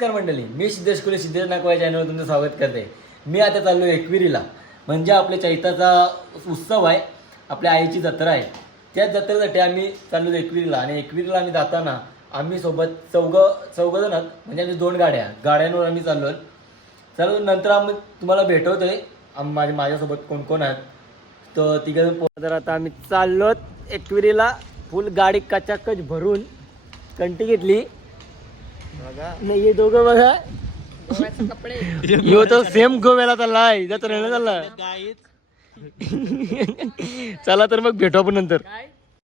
नमस्कार मंडळी मी सिद्धेश कुले सिद्धेश नाकवा चॅनलवर तुमचं स्वागत करते. मी आता चाललो एकविरीला. म्हणजे आपल्या चैताचा उत्सव आहे आपल्या आईची जत्रा आहे. त्याच जत्रेसाठी आम्ही चाललो एकविरीला आणि एकविरीला आम्ही जाताना आम्ही सोबत चौघं चौघं जण आहोत. म्हणजे आम्ही दोन गाड्या गाड्यांवर आम्ही चाललो आहोत. चलो नंतर आम्ही तुम्हाला भेटवतो आहे माझ्या माझ्यासोबत कोण कोण आहेत? तर तिघं जण तर आता आम्ही चाललो एकविरीला. फुल गाडी कचाकच भरून कंटी घेतली. नाही हे दोघं बघा. तर सेम गोव्याला चाललाय जत्रेला चालला चला तर मग भेटू आपण नंतर.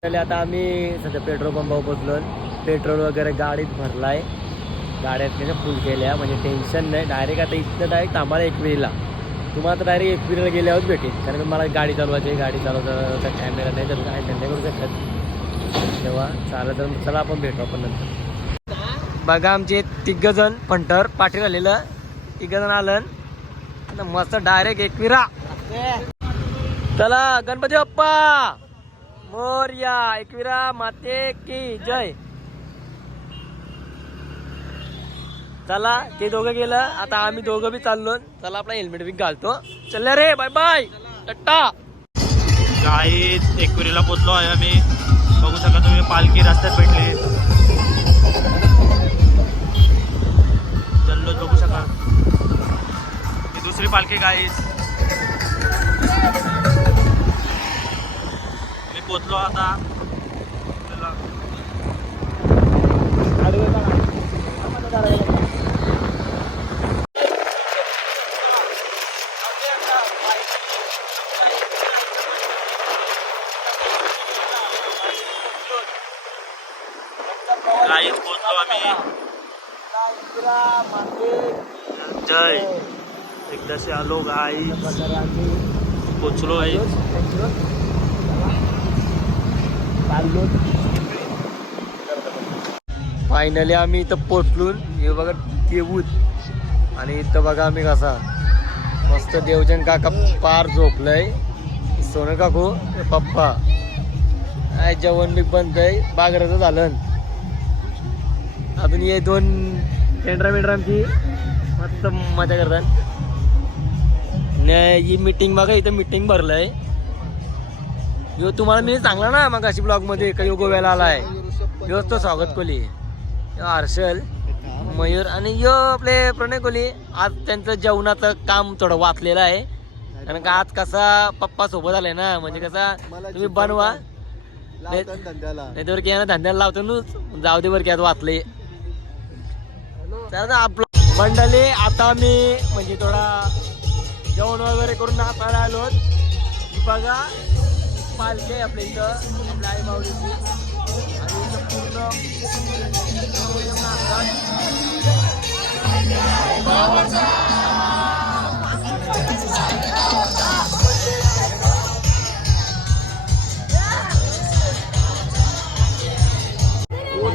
चला आता आम्ही सध्या पेट्रोल पंपावर पोचलो पेट्रोल वगैरे गाडीत भरलाय. गाड्यात त्याच्या फुल केल्या. म्हणजे टेन्शन नाही. डायरेक्ट आता इथनं डायरेक्ट आम्हाला एकविरीला तुम्हाला तर डायरेक्ट एकविरीला गेल्यावर भेटेल. कारण की मला गाडी चालवायची आहे. गाडी चालवता कॅमेरा नाही तर काय नाही करू शकत. तेव्हा चालत तर चला आपण भेटू आपण नंतर. बघा आमचे तिघ जण पंटर पाठी आलेलं. तिघ जण आलं. आता मस्त डायरेक्ट एकविरा चला गणपती बाप्पा. मोर्या एकविरा माते की जय. चला ते दोघं गेलं. आता आम्ही दोघं बी चाललो. चला आपला हेल्मेट बी घालतो. चल रे बाय बाय टट्टा काही एकविरीला पोचलो आहे आम्ही. बघू शकता तुम्ही पालखी रस्त्यात भेटली ओके गाईस मी पोचलो आता चला. गाईत पोचलो आम्ही जय एकदाशी आलो गाई पोचलो आहे फायनली आम्ही इथं पोचलून हे बघा देऊत आणि इथं बघा आम्ही कसा. मस्त देवजन काका पार झोपलंय. सोनं काकू पप्पा. काय जेवण बी बंद आहे. बागराचं झालं. अजून हे दोन टेंडरा मेंढरांची मस्त मजा करतात. ने ही मीटिंग बघा इथं मीटिंग भरलंय. यो तुम्हाला मी सांगला ना मग अशी ब्लॉगमध्ये का यो गोव्याला आलाय. यो तो स्वागत कोली. यो हर्षल मयूर आणि यो आपले प्रणय कोली. आज त्यांचं जेवणाचं काम थोडं वाचलेलं आहे. कारण का आज कसा पप्पा सोबत आलाय ना म्हणजे कसा तुम्ही बनवा. नाही नाही तर की धंद्याला लावतो ना जाऊ दे बरं की आज वाचले. तर आपलं मंडळी आता मी म्हणजे थोडा जेवण वगैरे करून नाचायला आलो बघा पालखी आहे आपल्या इथं आपल्या आई माऊलीची आणि इथं पूर्ण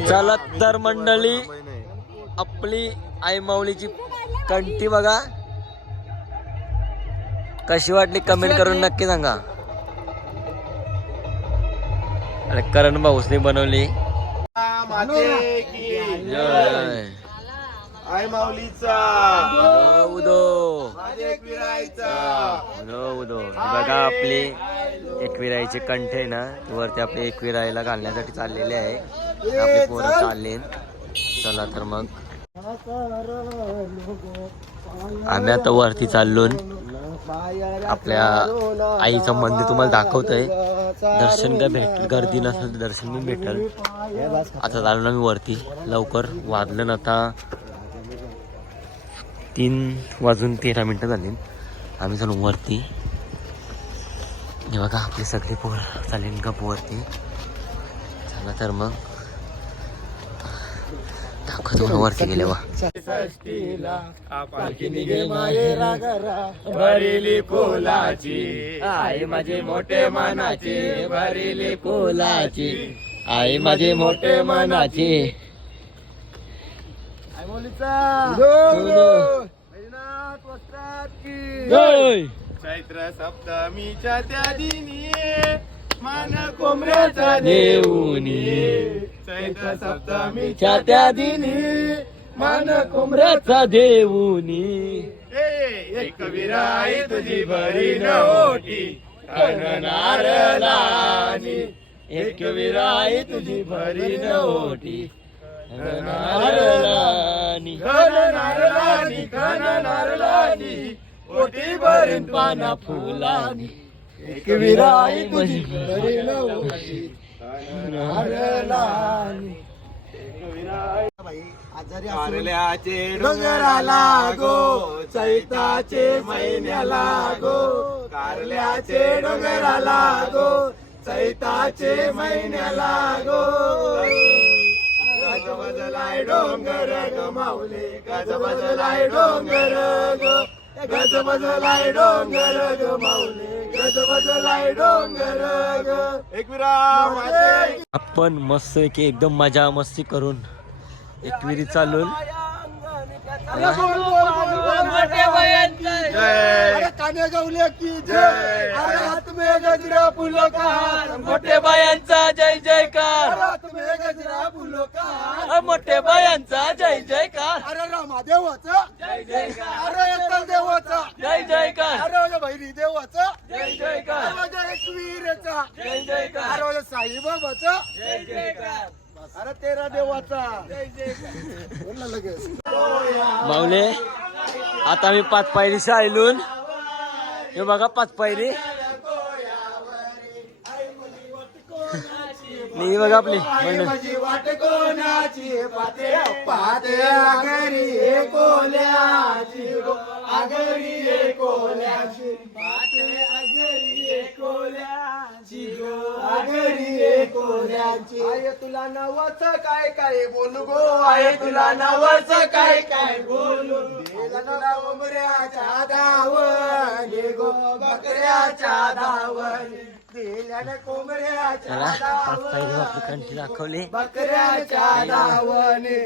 चला तर मंडळी आपली आई माऊलीची कंठी बघा. कशी वाटली? कमेंट करून नक्की सांगा. अरे करण भाऊसने बनवली. माऊलीचा. उदो उदो. उदो बघा आपली एकविराईचे कंठ आहे ना ते वरती आपले एकविराईला घालण्यासाठी चाललेले आहे. आपले पोरं चालले चला तर मग. आम्ही आता वरती चाललो आपल्या आईचं मंदिर तुम्हाला दाखवतंय. दर्शन काय भेट गर्दी नसेल तर दर्शन मी भेटल. आता चाललो ना मी वरती. लवकर वाजलं ना आता तीन वाजून तेरा मिनटं झाली. आम्ही चालू वरती. हे बघा आपले सगळे पोर चालेल गप वरती. चला तर मग. दाखवतो मला वरती गेले वा भरिली फुलाची. आई माझे मोठे मनाचे भरिले फुलाची. आई माझे मोठे मनाचे. चैत्र सप्तमीच्या त्या दिनी मान कोंबऱ्याचा देऊनी चैत सप्तमीच्या त्या दिनी मान कोंबऱ्याचा देऊनी एक विराई तुझी भरी नोटी कन एक विराई तुझी भरी नोटी कन घन नारळानी घन नारळानी ओटी भरून पाना फुलानी. एक विराई तुझी कारल्याचे डोंगराला गो चैताचे महिन्याला गो कारल्याचे डोंगराला गो चैताचे महिन्याला गो गज बदलाय डोंगर ग माऊले गज बदलाय डोंगर ग गज बदलाय डोंगर ग माऊले आपण मस्त की एकदम मजा मस्ती करून एकविरी चालून. काने गवले की जय. अरे हात में गजरा फुलो का मोठे बायांचा जय जयकार. हात में गजरा फुलो का मोठे बायांचा जय जयकार. अरे रामा देवाचा जय जयकार. अरे एकल देवाचा. जय जयकार. अरे बहिणी देवाचा. जय जयकार. अरे एकवीरचा जय जयकार. अरे साईबाबाचा. जय जयकार. अरे तेरा देवाचा. बोल ना लगेच. माऊले आता मी पाच पायरी शाळेलून हे बघा पाच पायरी. मी बघा आपली बहिण. पाते आगरी कोल्याची आय तुला नवच काय काय बोलू गो? आय तुला नवच काय काय बोलू? उमऱ्याच्या दावणी गो बकऱ्याच्या दिल्यानं कोंबऱ्याच्या दाखवली. बकऱ्याच्या दावणे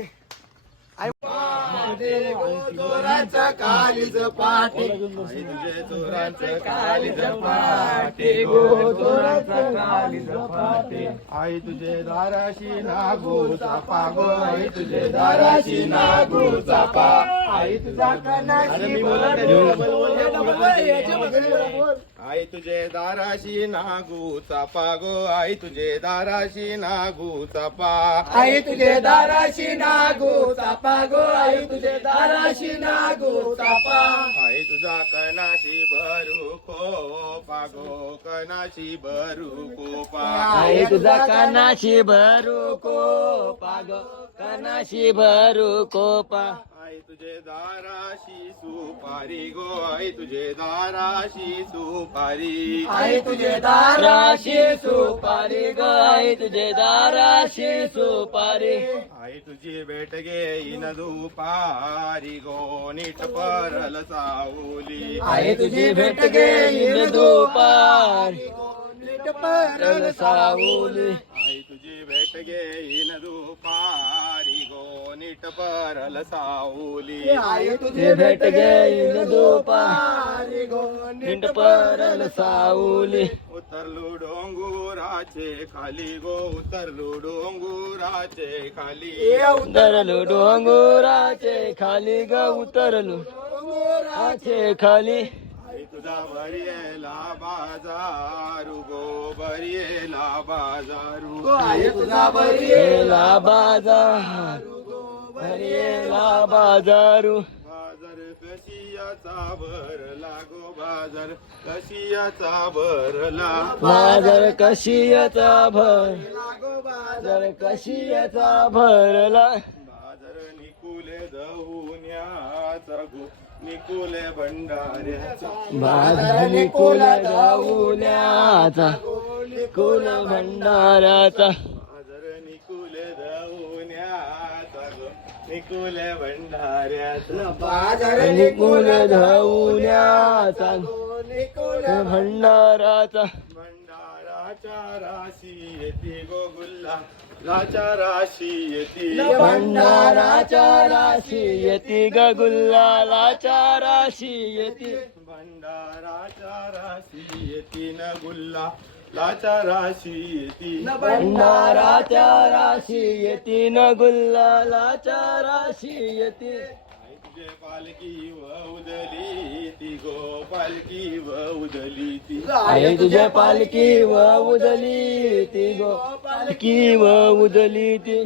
चोरांचं कालीज पाटे तुझे चोरांचं कालीज पाटे गो चोरांचं कालीज पाटे आई तुझे दाराशी नागो चापा गो. आई तुझे दाराशी नागो चापा. आई तुझा कनाशी आई तुझे दाराशी नागू चापा गो. आई तुझे दाराशी नागू चापा. आई तुझे दाराशी नागू चापा गो. आई तुझे दाराशी नागू चापा. आई तुझा कनाशी भरू खोपा गो. कनाशी भरू कोपा. आई तुझा कानाशी भरू कोपा ग. कानाशी भरू कोपा. आई तुझे दाराशी सुपारी गो आई तुझे दाराशी सुपारी. आई तुझे दाराशी सुपारी ग आई तुझे दाराशी सुपारी. आई तुझी भेट घेईन दुपारी गो नीट परल सावली आई तुझी भेट घेईन दुपारी नीट परल सावली आई तुझी भेट घेईन दुपारी. नीट परल सावली. आई तुझी भेट घेईन दुपारी गो नीट परल सावली. उतरलू डोंगुराचे खाली गो उतरलू डोंगुराचे खाली. उतरलो डोंगराचे खाली ग उतरलो डोंगराचे खाली. तुझा बरियेला बाजारू गो बरियेला बाजारू. आई तुझा येला बाजार येला बाजारू. बाजार कशियाचा भरला गो बाजार कशियाचा भरला बाजार कशियाचा भर. गो बाजार कशियाचा भरला बाजार निकुले दहुन्याचा गो निकुले भंडाऱ्याचा. बाजार निकोल जाऊल्याचा निकोल भंडाराचा निकुले भंडाऱ्याचा बाजार निकोल धावण्याचा निकोल भंडाराचा भंडाराच्या राशी येते गो गुल्ला. लाच्या राशी येते भंडाराच्या राशी येती ग गुल्लालाच्या राशी येती भंडाराच्या राशी येते न गुल्ला. लाचाराशी येती. भंडाराच्या राशी येती न गुल्लालाच्या राशी येती. आई तुझे पालकी व उदली ती गो पालकी व उदली ती. आई तुझ्या पालकी व उदली ती गो पालकी व उदली ती.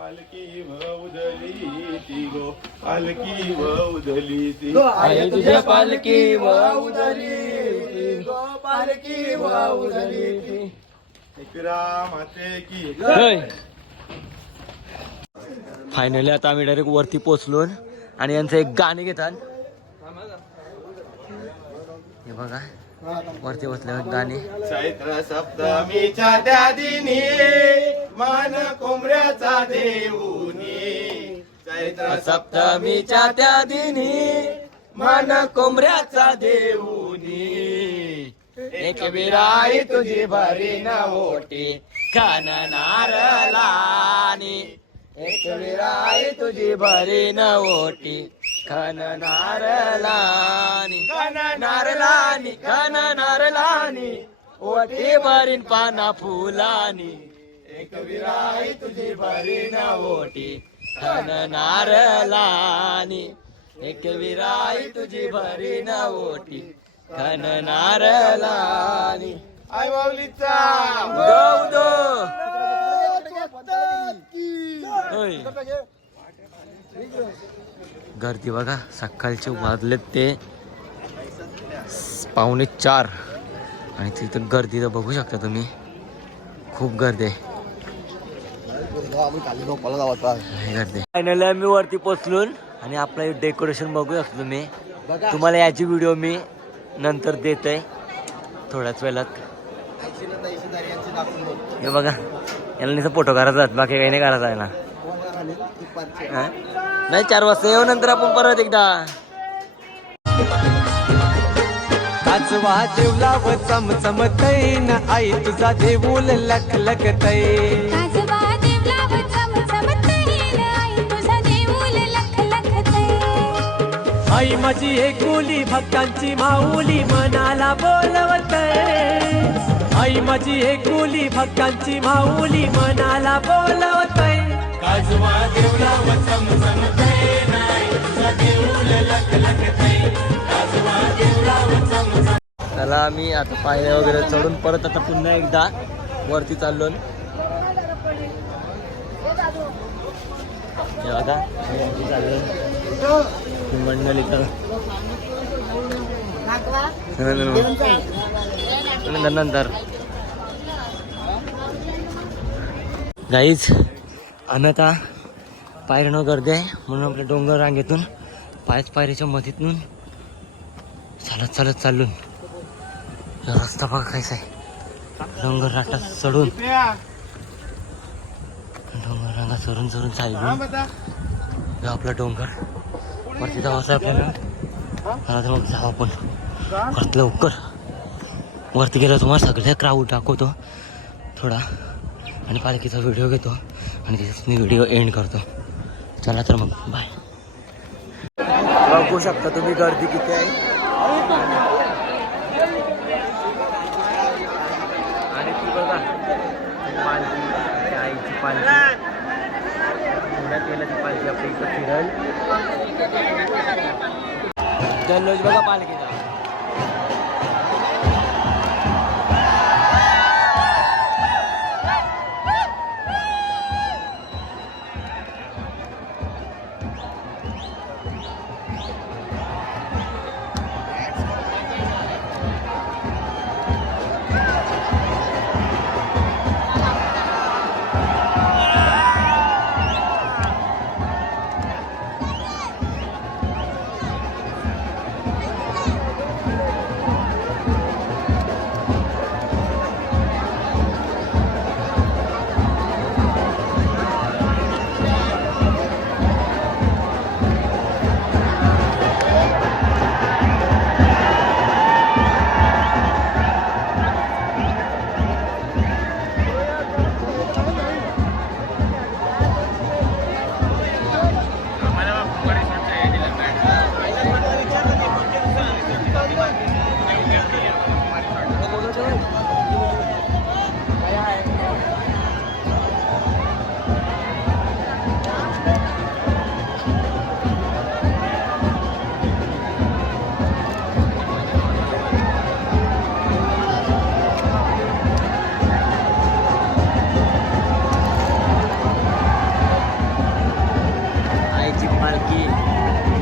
पालकी व उदली ती गो पालकी व उदली ती आई तुझ्या पालकी व उदली ती गो पालकी व उदली ती एकरा माते की फायनली आता आम्ही डायरेक्ट वरती पोचलो आणि यांचं एक गाणे घेतात हे बघा. वरती बसल्यावर गाणे चैत्र सप्तमीच्या त्या दिनी मान कोंबड्याचा देऊनी. चैत्र सप्तमीच्या त्या दिनी मान कोंबड्याचा देऊनी. एक विराई तुझी भरी न ओटी कन नारलानी. एक विराई तुझी भरी न ओटी. खान नारलानी. खान नारलानी. खान नारलानी. ओटी भरीन पाना फुलानी. एक विराई तुझी भरी न ओटी. खान नारलानी. एक विराई तुझी भरी न ओटी. खन नारलानी. आई माऊलीचा गौदो. होय. गर्दी बघा सकाळचे वाजलेत ते पावणे चार. आणि तिथं गर्दी तर बघू शकता तुम्ही. खूप गर्दी आहे. गर्दी फायनली आम्ही वरती पोचलो आणि आपलं डेकोरेशन बघू शकतो तुम्ही. तुम्हाला याची व्हिडिओ मी नंतर देत आहे थोड्याच वेळात. हे बघा याला नुसतं फोटो करायचा बाकी काही नाही करायचं आहे ना? नाही चार वाजता येऊ नंतर आपण परत एकदा. काजवा जेवला व चमचमतय न आई तुझा देऊल लख लखतय काजवा देवला व चमचमतहीन आई तुझा देऊल लख आई माझी एकुली भक्तांची माऊली मनाला बोलवतय आई माझी एकुली भक्तांची माऊली मनाला बोलवतय काजवा जेवला देऊल लख त्याला आम्ही आता पायऱ्या वगैरे चढून परत आता पुन्हा एकदा वरती चाललो. बघा वरती चाललो. मंडळी तर नंतर. नंतर गाईच आणि आता न गर्दी आहे म्हणून आपल्या डोंगर रांगेतून पायच पायरीच्या मधीतून चालत चालत चालून. रस्ता बघा कायचा आहे. डोंगर राटा चढून. डोंगर रांगा चढून चढून चालून आपला डोंगर. वरती जावं आपल्याला. तर मग जाऊ आपण. परत लवकर. वरती गेलो तुम्हाला सगळ्या क्राऊड दाखवतो. थोडा. आणि पालखीचा व्हिडिओ घेतो. आणि तिथेच मी व्हिडिओ एंड करतो. चला तर मग बाय बघू शकता तुम्ही गर्दी किती आहे. आणि ती बघा पालखी आईची पालखी. पुण्यात गेलं ती पालखी आपली इथं फिरल. बघा पालखीचा.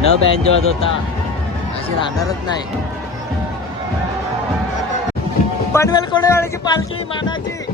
न बँजो होता. अशी राहणारच नाही. पनवेल कोणेवाडीची पालखी मानाची.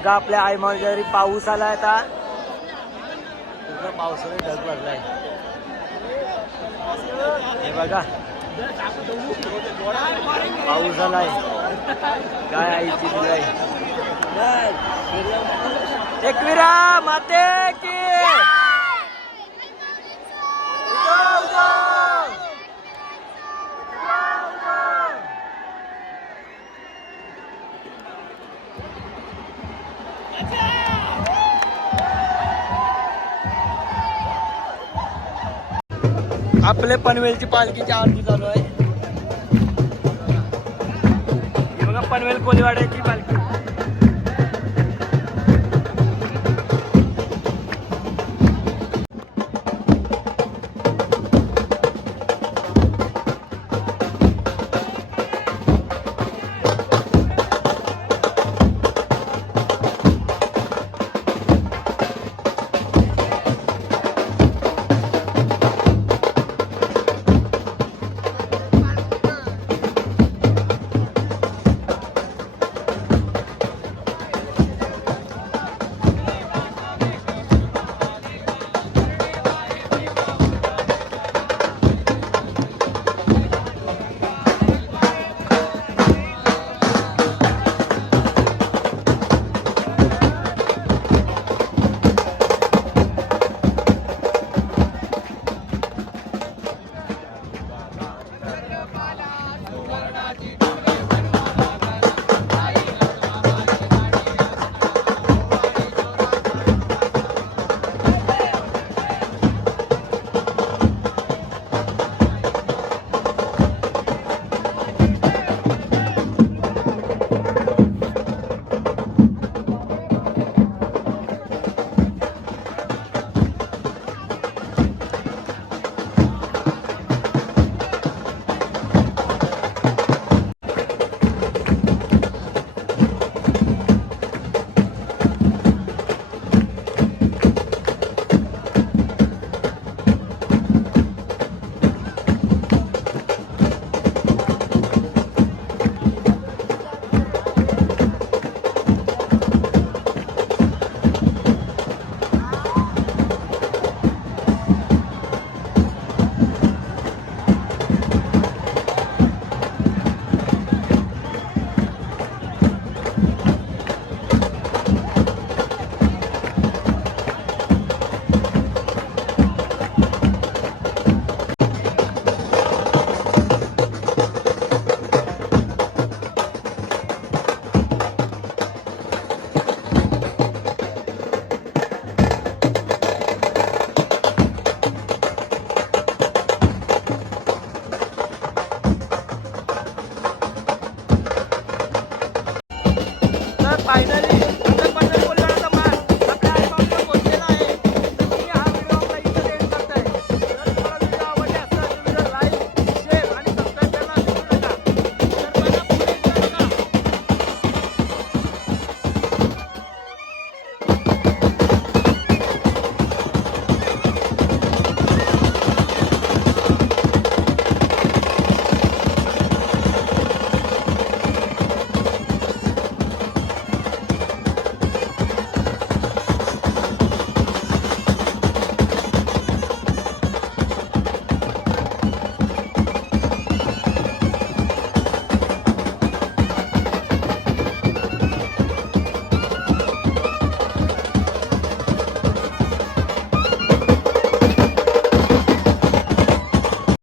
बघा आपल्या आईमावजारी पाऊस आला आता. पूर्ण पावसाने ढग पडलाय हे बघा. पाऊस आलाय. काय आईची दिलाय एकविरा माते. आपले पनवेलची पालखीची आरती चालू आहे. बघा पनवेल कोलीवाड्याची पालखी.